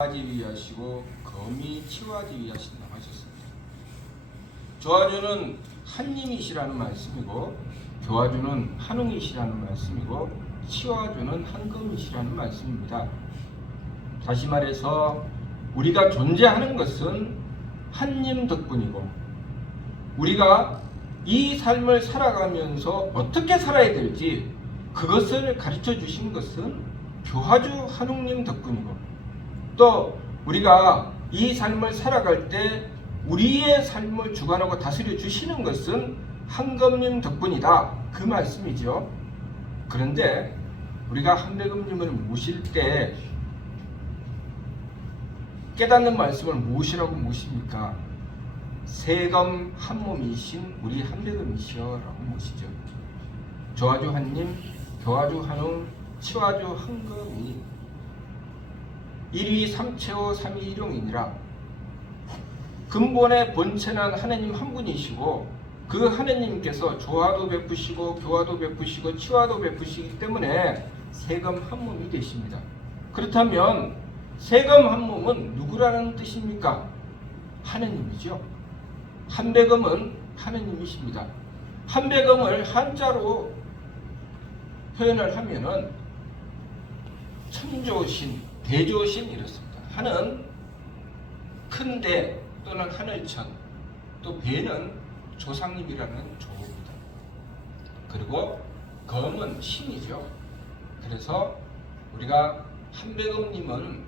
하지 위하시고 검이 치유하지 위하신다고 하셨습니다. 조화주는 한님이시라는 말씀이고 교화주는 한웅이시라는 말씀이고 치유화주는 한검이시라는 말씀입니다. 다시 말해서 우리가 존재하는 것은 한님 덕분이고 우리가 이 삶을 살아가면서 어떻게 살아야 될지 그것을 가르쳐 주신 것은 교화주 한웅님 덕분이고 또 우리가 이 삶을 살아갈 때 우리의 삶을 주관하고 다스려 주시는 것은 한검님 덕분이다 그 말씀이죠. 그런데 우리가 한대검님을 모실 때 깨닫는 말씀을 무엇이라고 모십니까? 세검 한몸이신 우리 한대검이시여라고 모시죠. 조화주 한님, 교화주 한웅, 치화주 한검이 일위 삼체호 삼위일용이니라. 근본의 본체는 하나님 한 분이시고 그 하나님께서 조화도 베푸시고 교화도 베푸시고 치화도 베푸시기 때문에 세검 한 몸이 되십니다. 그렇다면 세검 한 몸은 누구라는 뜻입니까? 하나님이죠. 한배검은 하나님이십니다. 한배검을 한자로 표현을 하면은 천조신, 대조신 이렇습니다. 하는 큰대 또는 하늘천, 또 배는 조상님이라는 조입니다. 그리고 검은 신이죠. 그래서 우리가 한배검님은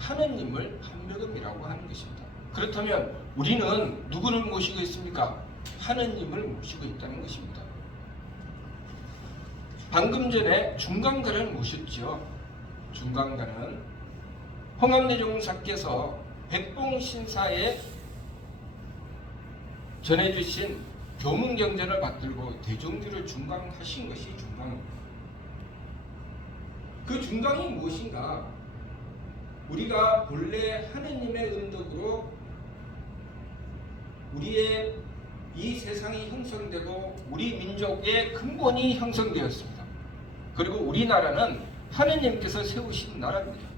하느님을 한배검이라고 하는 것입니다. 그렇다면 우리는 누구를 모시고 있습니까? 하느님을 모시고 있다는 것입니다. 방금 전에 중간가를 모셨죠. 중간가는 홍암대종사께서 백봉신사에 전해주신 교문경전을 받들고 대종교를 중강하신 것이 중강입니다. 그 중강이 무엇인가? 우리가 본래 하느님의 은덕으로 우리의 이 세상이 형성되고 우리 민족의 근본이 형성되었습니다. 그리고 우리나라는 하느님께서 세우신 나라입니다.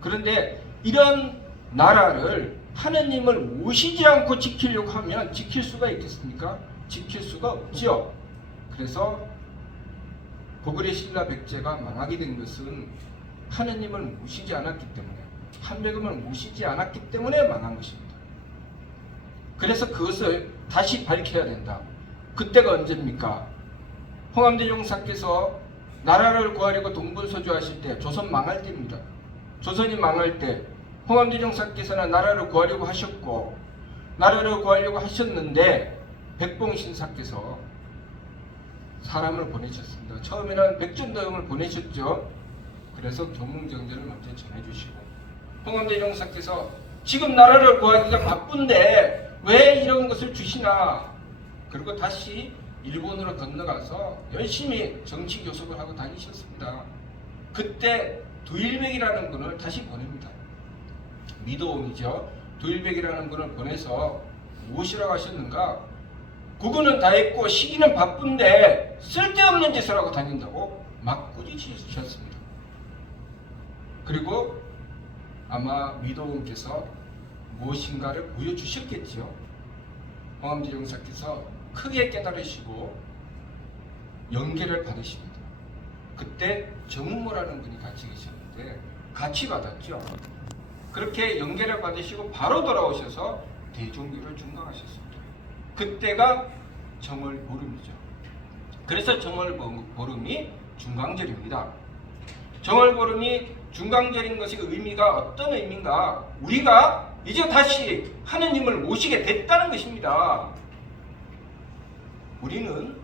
그런데 이런 나라를 하느님을 모시지 않고 지키려고 하면 지킬 수가 있겠습니까? 지킬 수가 없지요. 그래서 고구려 신라 백제가 망하게 된 것은 하느님을 모시지 않았기 때문에 한배검을 모시지 않았기 때문에 망한 것입니다. 그래서 그것을 다시 밝혀야 된다. 그때가 언제입니까? 홍암대종사께서 나라를 구하려고 동분서주하실 때 조선 망할 때입니다. 조선이 망할 때 홍암대종사께서는 나라를 구하려고 하셨고 나라를 구하려고 하셨는데 백봉신사께서 사람을 보내셨습니다. 처음에는 백전도형을 보내셨죠. 그래서 교문경전을 먼저 전해주시고 홍암대종사께서 지금 나라를 구하기가 바쁜데 왜 이런 것을 주시나. 그리고 다시 일본으로 건너가서 열심히 정치 교섭을 하고 다니셨습니다. 그때 두일백이라는 분을 다시 보냅니다. 미도원이죠. 두일백이라는 분을 보내서 무엇이라고 하셨는가? 국은은 다 했고 시기는 바쁜데 쓸데없는 짓을 하고 다닌다고 막 꾸짖으셨습니다. 그리고 아마 미도원께서 무엇인가를 보여주셨겠죠. 홍암대종사께서 크게 깨달으시고 연계를 받으십니다. 그때 정무모라는 분이 같이 계셨는데 같이 받았죠. 그렇게 연계를 받으시고 바로 돌아오셔서 대종교를 중강하셨습니다. 그때가 정월보름이죠. 그래서 정월보름이 중강절입니다. 정월보름이 중강절인 것이 의미가 어떤 의미인가? 우리가 이제 다시 하느님을 모시게 됐다는 것입니다. 우리는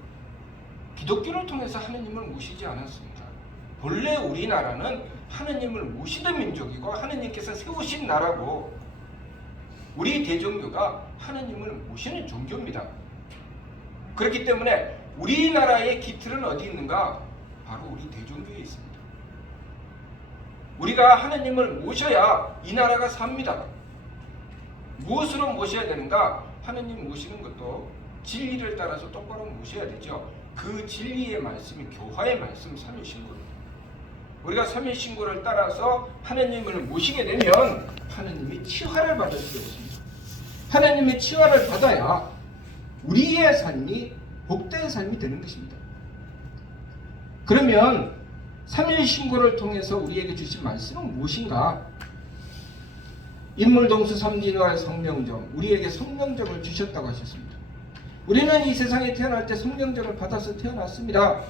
기독교를 통해서 하느님을 모시지 않았습니다. 본래 우리나라는 하느님을 모시던 민족이고 하느님께서 세우신 나라고 우리 대종교가 하느님을 모시는 종교입니다. 그렇기 때문에 우리나라의 기틀은 어디 있는가? 바로 우리 대종교에 있습니다. 우리가 하느님을 모셔야 이 나라가 삽니다. 무엇으로 모셔야 되는가? 하느님 모시는 것도 진리를 따라서 똑바로 모셔야 되죠. 그 진리의 말씀이 교화의 말씀 삼으신 겁니다. 우리가 삼일신고를 따라서 하느님을 모시게 되면 하느님이 치화를 받을 수 있습니다. 하느님의 치화를 받아야 우리의 삶이 복된 삶이 되는 것입니다. 그러면 삼일신고를 통해서 우리에게 주신 말씀은 무엇인가? 인물동수 삼진화의 성령정, 우리에게 성령정을 주셨다고 하셨습니다. 우리는 이 세상에 태어날 때 성령정을 받아서 태어났습니다.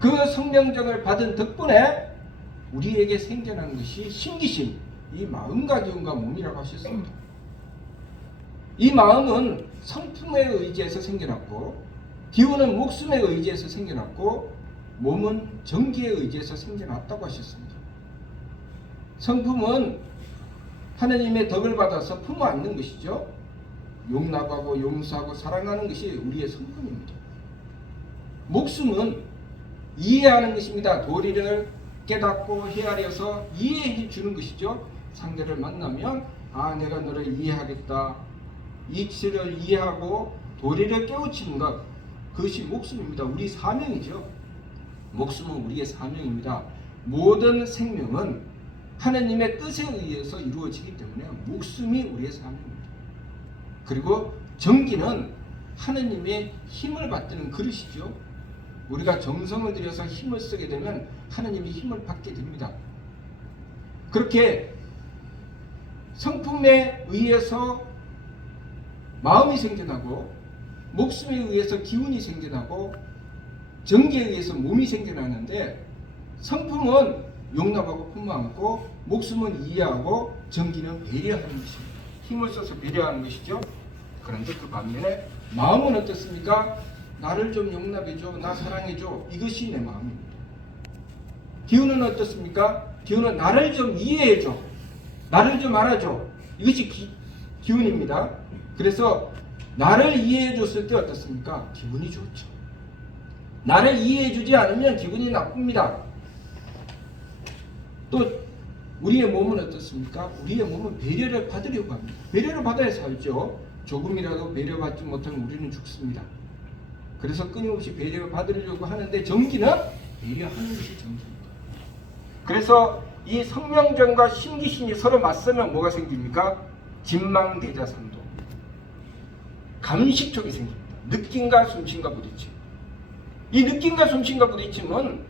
그 성령정을 받은 덕분에 우리에게 생겨난 것이 신기심, 이 마음과 기운과 몸이라고 하셨습니다. 이 마음은 성품에 의지해서 생겨났고, 기운은 목숨에 의지해서 생겨났고, 몸은 정기에 의지해서 생겨났다고 하셨습니다. 성품은 하느님의 덕을 받아서 품어안는 것이죠. 용납하고 용서하고 사랑하는 것이 우리의 성품입니다. 목숨은 이해하는 것입니다. 도리를 깨닫고 헤아려서 이해해 주는 것이죠. 상대를 만나면 내가 너를 이해하겠다. 이치를 이해하고 도리를 깨우치는 것, 그것이 목숨입니다. 우리 사명이죠. 목숨은 우리의 사명입니다. 모든 생명은 하느님의 뜻에 의해서 이루어지기 때문에 목숨이 우리의 사명입니다. 그리고 정기는 하느님의 힘을 받드는 그릇이죠. 우리가 정성을 들여서 힘을 쓰게 되면 하느님이 힘을 받게 됩니다. 그렇게 성품에 의해서 마음이 생겨나고, 목숨에 의해서 기운이 생겨나고, 정기에 의해서 몸이 생겨나는데, 성품은 용납하고 품어안고, 목숨은 이해하고, 정기는 배려하는 것입니다. 힘을 써서 배려하는 것이죠. 그런데 그 반면에 마음은 어떻습니까? 나를 좀 용납해줘, 나 사랑해줘, 이것이 내 마음입니다. 기운은 어떻습니까? 기운은 나를 좀 이해해줘, 나를 좀 알아줘, 이것이 기운입니다. 그래서 나를 이해해줬을 때 어떻습니까? 기분이 좋죠. 나를 이해해주지 않으면 기분이 나쁩니다. 또 우리의 몸은 어떻습니까? 우리의 몸은 배려를 받으려고 합니다. 배려를 받아야 살죠. 조금이라도 배려받지 못하면 우리는 죽습니다. 그래서 끊임없이 배려를 받으려고 하는데, 정기는 배려하는 것이 정기입니다. 그래서 이 성명정과 신기신이 서로 맞서면 뭐가 생깁니까? 진망대자삼도, 감식촉이 생깁니다. 느낌과 숨심과 부딪힘. 이 느낌과 숨심과 부딪힘은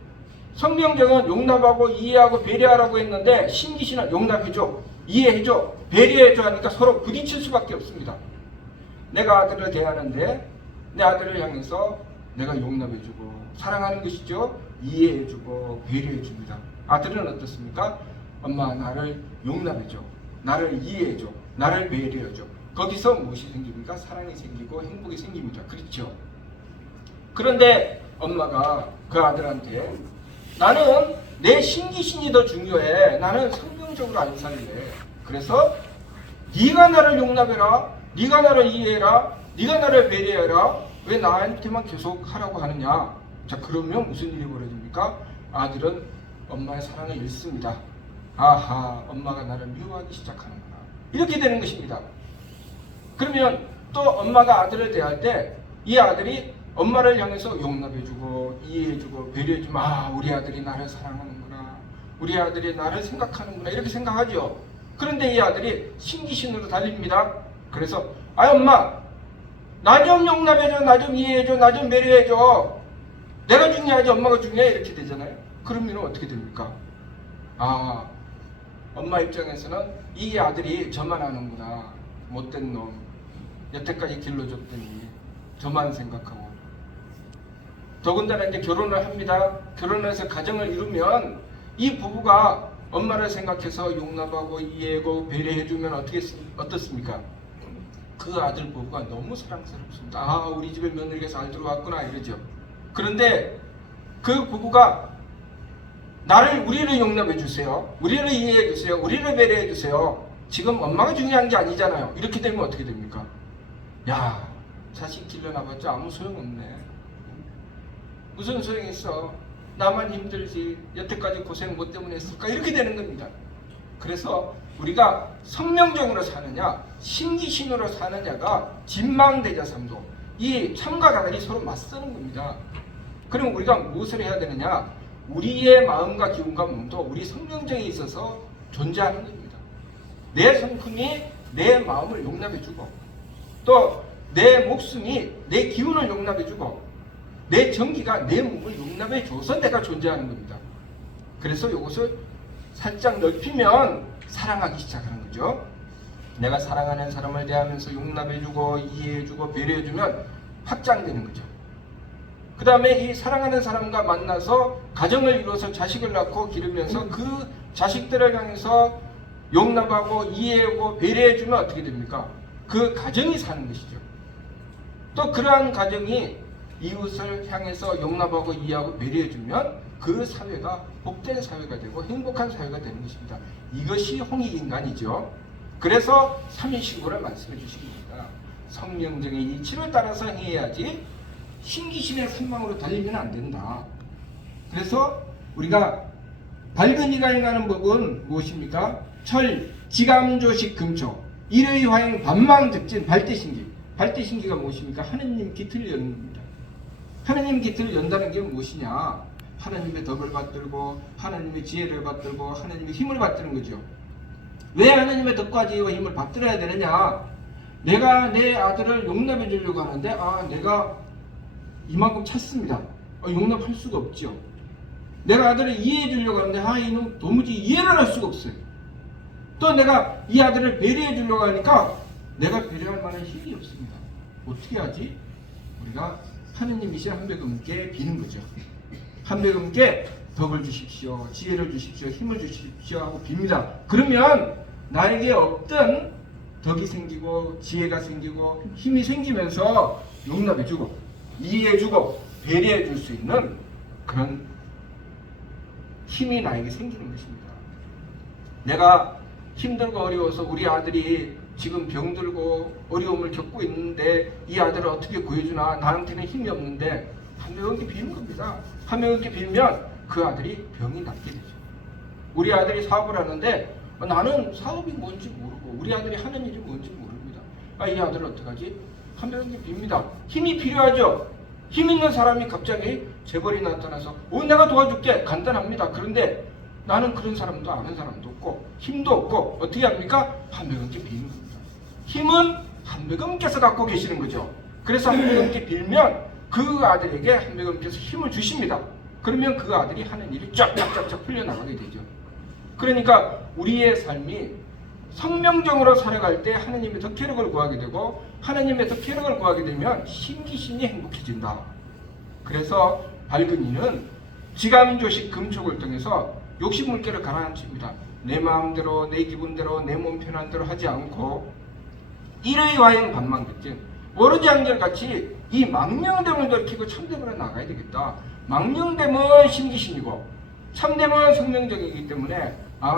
성명정은 용납하고 이해하고 배려하라고 했는데, 신기신은 용납해줘, 이해해줘, 배려해줘 하니까 서로 부딪힐 수밖에 없습니다. 내가 아들을 대하는데 내 아들을 향해서 내가 용납해주고 사랑하는 것이죠. 이해해주고 배려해줍니다. 아들은 어떻습니까? 엄마, 나를 용납해줘, 나를 이해해줘, 나를 배려해줘. 거기서 무엇이 생깁니까? 사랑이 생기고 행복이 생깁니다. 그렇죠? 그런데 엄마가 그 아들한테, 나는 내 신기신이 더 중요해, 나는 성경적으로 안 살래, 그래서 네가 나를 용납해라, 네가 나를 이해해라, 네가 나를 배려해라, 왜 나한테만 계속 하라고 하느냐. 자, 그러면 무슨 일이 벌어집니까? 아들은 엄마의 사랑을 잃습니다. 아하, 엄마가 나를 미워하기 시작하는구나, 이렇게 되는 것입니다. 그러면 또 엄마가 아들을 대할 때 이 아들이 엄마를 향해서 용납해주고 이해해주고 배려해주면, 우리 아들이 나를 사랑하는구나, 우리 아들이 나를 생각하는구나, 이렇게 생각하죠. 그런데 이 아들이 신기신으로 달립니다. 그래서 엄마, 나 좀 용납해줘, 나 좀 이해해줘, 나 좀 배려해줘, 내가 중요하지 엄마가 중요해, 이렇게 되잖아요. 그러면 어떻게 됩니까? 엄마 입장에서는 이 아들이 저만 하는구나, 못된 놈, 여태까지 길러줬더니 저만 생각하고. 더군다나 이제 결혼을 합니다. 결혼을 해서 가정을 이루면 이 부부가 엄마를 생각해서 용납하고 이해하고 배려해주면 어떻습니까? 그 아들 부부가 너무 사랑스럽습니다. 우리 집에 며느리가 잘 들어왔구나, 이러죠. 그런데 그 부부가 우리를 용납해 주세요, 우리를 이해해 주세요, 우리를 배려해 주세요, 지금 엄마가 중요한 게 아니잖아요, 이렇게 되면 어떻게 됩니까? 자식 길러놔봤자 아무 소용없네, 무슨 소용이 있어, 나만 힘들지, 여태까지 고생 뭐 때문에 했을까, 이렇게 되는 겁니다. 그래서 우리가 성령적으로 사느냐 신기신으로 사느냐가 진망대자삼도, 이 참과 가달이 서로 맞서는 겁니다. 그럼 우리가 무엇을 해야 되느냐? 우리의 마음과 기운과 몸도 우리 성명정에 있어서 존재하는 겁니다. 내 성품이 내 마음을 용납해주고 또 내 목숨이 내 기운을 용납해주고 내 정기가 내 몸을 용납해줘서 내가 존재하는 겁니다. 그래서 이것을 살짝 넓히면 사랑하기 시작하는 거죠. 내가 사랑하는 사람을 대하면서 용납해주고 이해해주고 배려해주면 확장되는 거죠. 그 다음에 이 사랑하는 사람과 만나서 가정을 이루어서 자식을 낳고 기르면서 그 자식들을 향해서 용납하고 이해하고 배려해주면 어떻게 됩니까? 그 가정이 사는 것이죠. 또 그러한 가정이 이웃을 향해서 용납하고 이해하고 배려해주면 그 사회가 복된 사회가 되고 행복한 사회가 되는 것입니다. 이것이 홍익인간이죠. 그래서 삼위신고를 말씀해 주십니다. 성명정의 이치를 따라서 행해야지 신기신의 산망으로 달리면 안 된다. 그래서 우리가 밝은 이가 행하는 법은 무엇입니까? 철, 지감조식 금초, 일의 화행, 반망득진, 발대신기. 발대신기가 무엇입니까? 하느님 깃을 여는 겁니다. 하느님 깃을 연다는 게 무엇이냐? 하느님의 덕을 받들고 하느님의 지혜를 받들고 하느님의 힘을 받드는 거죠. 왜 하느님의 덕과 지혜와 힘을 받들어야 되느냐? 내가 내 아들을 용납해 주려고 하는데 내가 이만큼 찼습니다. 용납할 수가 없죠. 내가 아들을 이해해 주려고 하는데 이놈 도무지 이해를 할 수가 없어요. 또 내가 이 아들을 배려해 주려고 하니까 내가 배려할 만한 힘이 없습니다. 어떻게 하지? 우리가 하느님이신 한백음께 비는 거죠. 한백음께 덕을 주십시오, 지혜를 주십시오, 힘을 주십시오 하고 빕니다. 그러면 나에게 없던 덕이 생기고 지혜가 생기고 힘이 생기면서 용납해주고 이해해주고 배려해줄 수 있는 그런 힘이 나에게 생기는 것입니다. 내가 힘들고 어려워서 우리 아들이 지금 병들고 어려움을 겪고 있는데 이 아들을 어떻게 구해주나, 나한테는 힘이 없는데 한명원께 비는 겁니다. 한명원께 빌면 그 아들이 병이 낫게 되죠. 우리 아들이 사업을 하는데 나는 사업이 뭔지 모르고 우리 아들이 하는 일이 뭔지 모릅니다. 이 아들은 어떡하지? 한명원께 빕니다. 힘이 필요하죠. 힘 있는 사람이 갑자기 재벌이 나타나서 내가 도와줄게. 간단합니다. 그런데 나는 그런 사람도 아는 사람도 없고 힘도 없고 어떻게 합니까? 한백원께 비는 겁니다. 힘은 한백원께서 갖고 계시는 거죠. 그래서 한백원께 빌면 그 아들에게 한백원께서 힘을 주십니다. 그러면 그 아들이 하는 일이 쫙쫙쫙쫙 풀려나가게 되죠. 그러니까 우리의 삶이 성명정으로 살아갈 때 하나님의 덕혜력을 구하게 되고 하나님의 덕혜력을 구하게 되면 신기신이 행복해진다. 그래서 밝은 이는 지감조식 금촉을 통해서 욕심물결을 가라앉힙니다. 내 마음대로 내 기분대로 내 몸 편한 대로 하지 않고 일의 화행 반망득진, 오로지 한결같이 이 망령됨을 넓히고 참됨으로 나가야 되겠다. 망령됨은 신기신이고 참됨은 성명정이기 때문에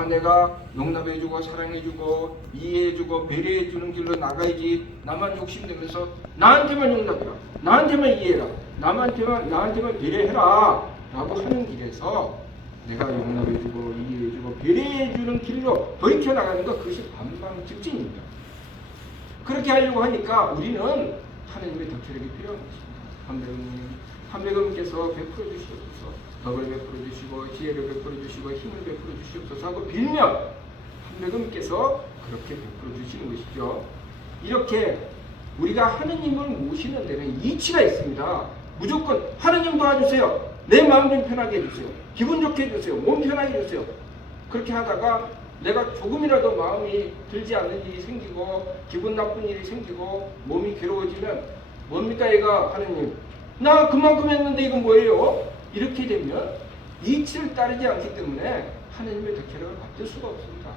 내가 용납해주고 사랑해주고 이해해주고 배려해주는 길로 나가야지. 나만 욕심내면서 나한테만 용납해라, 나한테만 이해해라, 나한테만 배려해라 라고 하는 길에서 내가 용납해주고 이해해주고 배려해주는 길로 돌이켜 나가는 것, 그것이 반망특진입니다. 그렇게 하려고 하니까 우리는 하나님의 덕혜력이 필요한 것입니다. 한백음께서 베풀어 주시옵소서, 덕을 베풀어 주시고 지혜를 베풀어 주시고 힘을 베풀어 주시옵소서 하고 빌면 한백음께서 그렇게 베풀어 주시는 것이죠. 이렇게 우리가 하느님을 모시는 데는 이치가 있습니다. 무조건 하느님 도와주세요, 내 마음 좀 편하게 해주세요, 기분 좋게 해주세요, 몸 편하게 해주세요. 그렇게 하다가 내가 조금이라도 마음이 들지 않는 일이 생기고 기분 나쁜 일이 생기고 몸이 괴로워지면 뭡니까 얘가? 하느님 나 그만큼 했는데 이건 뭐예요? 이렇게 되면 이치를 따르지 않기 때문에 하느님의 덕혜력을 받을 수가 없습니다.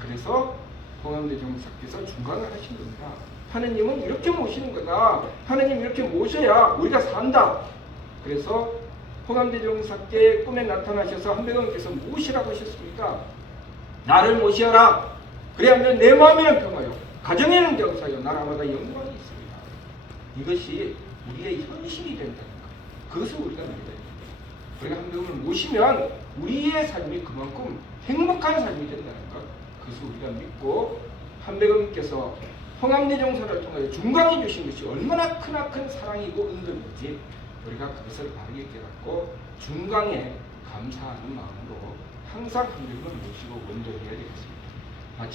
그래서 홍암대 정사께서 중간을 하신 겁니다. 하느님은 이렇게 모시는 거다. 하느님 이렇게 모셔야 우리가 산다. 그래서 홍암대 정사께 꿈에 나타나셔서 한백원께서 무엇이라고 하셨습니까? 나를 모시어라. 그래야면 내 마음에는 평화요, 가정에는 정사요, 나라마다 영광이 있습니다. 이것이 우리의 현실이 된다는 것, 그것을 우리가 믿어야 됩니다. 우리가 한백원을 모시면 우리의 삶이 그만큼 행복한 삶이 된다는 것, 그것을 우리가 믿고 한백원께서 홍암대 정사를 통하여 중광해 주신 것이 얼마나 크나큰 사랑이고 은근인지 우리가 그것을 바르게 깨닫고 중광에 감사하는 마음으로 항상 하나님을 모시고 원도해야 되겠습니다.